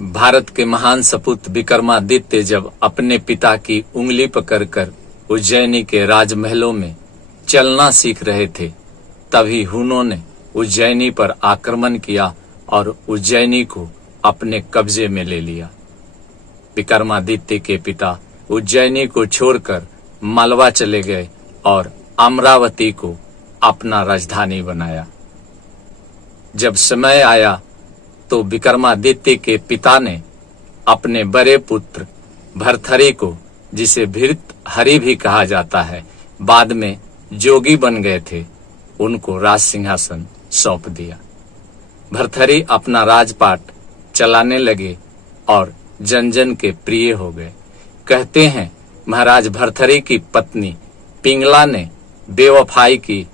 भारत के महान सपूत विक्रमादित्य जब अपने पिता की उंगली पकड़कर उज्जैनी के राजमहलों में चलना सीख रहे थे, तभी हुनों ने उज्जैनी पर आक्रमण किया और उज्जैनी को अपने कब्जे में ले लिया। विक्रमादित्य के पिता उज्जैनी को छोड़कर मालवा चले गए और अमरावती को अपना राजधानी बनाया। जब समय आया तो विक्रमादित्य के पिता ने अपने बड़े पुत्र भर्तहरि को, जिसे भर्तहरि भी कहा जाता है, बाद में जोगी बन गए थे, उनको राज सिंहासन सौंप दिया। भर्तहरि अपना राजपाट चलाने लगे और जन जन के प्रिय हो गए। कहते हैं महाराज भर्तहरि की पत्नी पिंगला ने बेवफाई की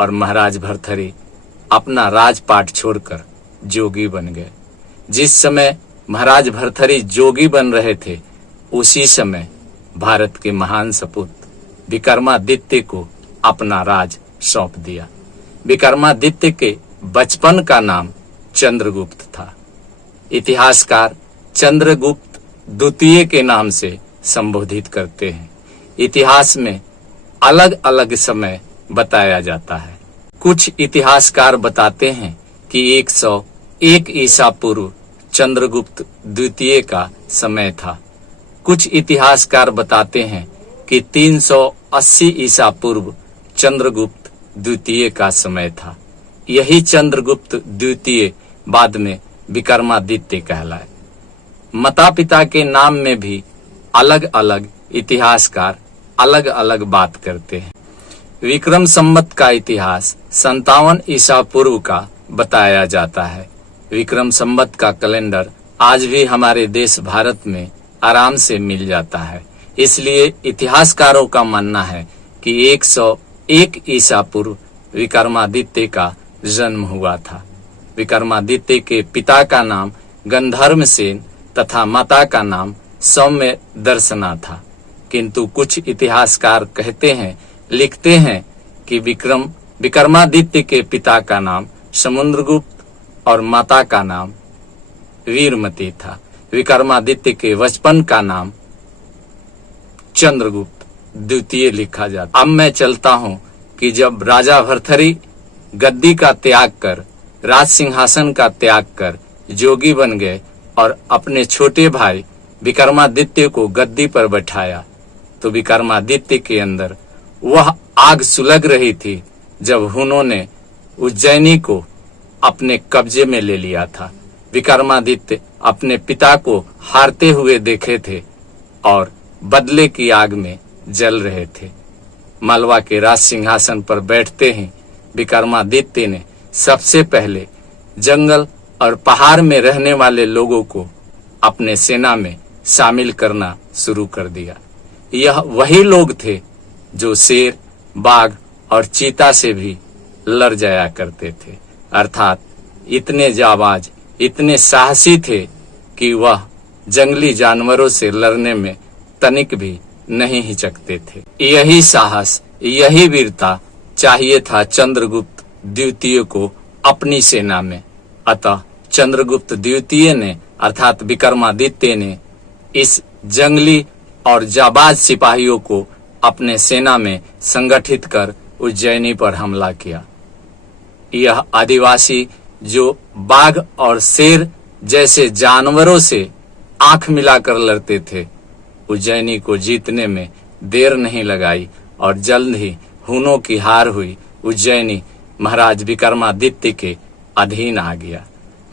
और महाराज भर्तहरि अपना राजपाट छोड़कर जोगी बन गए। जिस समय महाराज भर्तहरि जोगी बन रहे थे, उसी समय भारत के महान सपूत विक्रमादित्य को अपना राज सौंप दिया। विक्रमादित्य के बचपन का नाम चंद्रगुप्त था। इतिहासकार चंद्रगुप्त द्वितीय के नाम से संबोधित करते हैं। इतिहास में अलग अलग समय बताया जाता है। कुछ इतिहासकार बताते हैं कि 101 ईसा पूर्व चंद्रगुप्त द्वितीय का समय था। कुछ इतिहासकार बताते हैं कि 380 ईसा पूर्व चंद्रगुप्त द्वितीय का समय था। यही चंद्रगुप्त द्वितीय बाद में विक्रमादित्य कहलाए। माता पिता के नाम में भी अलग अलग इतिहासकार अलग अलग बात करते हैं। विक्रम संवत का इतिहास 57 ईसा पूर्व का बताया जाता है। विक्रम संवत का कैलेंडर आज भी हमारे देश भारत में आराम से मिल जाता है। इसलिए इतिहासकारों का मानना है कि 101 ईसा पूर्व विक्रमादित्य का जन्म हुआ था। विक्रमादित्य के पिता का नाम गंधर्वसेन तथा माता का नाम सौम्य दर्शना था। किंतु कुछ इतिहासकार कहते हैं, लिखते हैं कि विक्रमादित्य के पिता का नाम समुद्रगुप्त और माता का नाम वीरमती था। विक्रमादित्य के बचपन का नाम चंद्रगुप्त द्वितीय लिखा जाता। अब मैं चलता हूं कि जब राजा भर्तहरि गद्दी का त्याग कर, राज सिंहासन का त्याग कर जोगी बन गए और अपने छोटे भाई विक्रमादित्य को गद्दी पर बैठाया, तो विक्रमादित्य के अंदर वह आग सुलग रही थी जब हुनों ने उज्जैनी को अपने कब्जे में ले लिया था। विक्रमादित्य अपने पिता को हारते हुए देखे थे और बदले की आग में जल रहे थे। मालवा के राज सिंहासन पर बैठते ही विक्रमादित्य ने सबसे पहले जंगल और पहाड़ में रहने वाले लोगों को अपने सेना में शामिल करना शुरू कर दिया। यह वही लोग थे जो शेर, बाघ और चीता से भी लड़ जाया करते थे, अर्थात इतने जाबाज, इतने साहसी थे कि वह जंगली जानवरों से लड़ने में तनिक भी नहीं हिचकते थे। यही साहस, यही वीरता चाहिए था चंद्रगुप्त द्वितीय को अपनी सेना में। अतः चंद्रगुप्त द्वितीय ने अर्थात विक्रमादित्य ने इस जंगली और जाबाज सिपाहियों को अपने सेना में संगठित कर उज्जैनी पर हमला किया। यह आदिवासी जो बाघ और शेर जैसे जानवरों से आंख मिलाकर लड़ते थे, उज्जैनी को जीतने में देर नहीं लगाई और जल्द ही हुनों की हार हुई। उज्जैनी महाराज विक्रमादित्य के अधीन आ गया।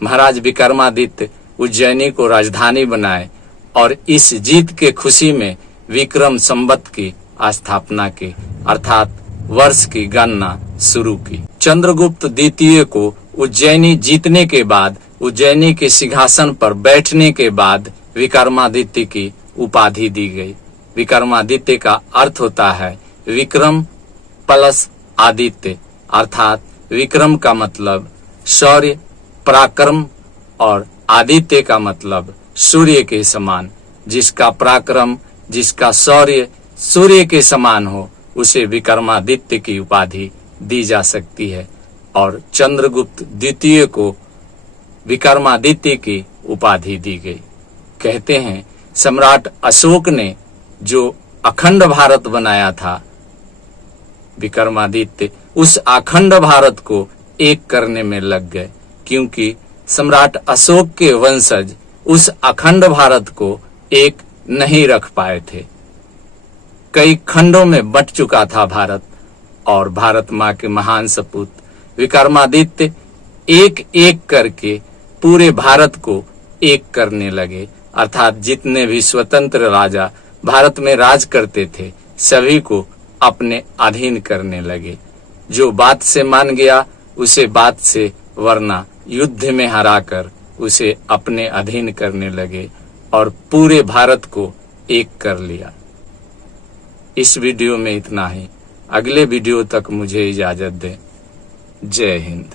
महाराज विक्रमादित्य उज्जैनी को राजधानी बनाए और इस जीत के खुशी में विक्रम संवत की स्थापना की, अर्थात वर्ष की गणना शुरू की। चंद्रगुप्त द्वितीय को उज्जैनी जीतने के बाद, उज्जैनी के सिंहासन पर बैठने के बाद विक्रमादित्य की उपाधि दी गई। विक्रमादित्य का अर्थ होता है विक्रम प्लस आदित्य, अर्थात विक्रम का मतलब शौर्य, पराक्रम और आदित्य का मतलब सूर्य के समान। जिसका पराक्रम, जिसका शौर्य सूर्य के समान हो, उसे विक्रमादित्य की उपाधि दी जा सकती है। और चंद्रगुप्त द्वितीय को विक्रमादित्य की उपाधि दी गई। कहते हैं सम्राट अशोक ने जो अखंड भारत बनाया था, विक्रमादित्य उस अखंड भारत को एक करने में लग गए, क्योंकि सम्राट अशोक के वंशज उस अखंड भारत को एक नहीं रख पाए थे। कई खंडों में बंट चुका था भारत, और भारत माँ के महान सपूत विक्रमादित्य एक एक करके पूरे भारत को एक करने लगे। अर्थात जितने भी स्वतंत्र राजा भारत में राज करते थे, सभी को अपने अधीन करने लगे। जो बात से मान गया उसे बात से, वरना युद्ध में हराकर उसे अपने अधीन करने लगे और पूरे भारत को एक कर लिया। इस वीडियो में इतना ही। अगले वीडियो तक मुझे इजाजत दें। जय हिंद।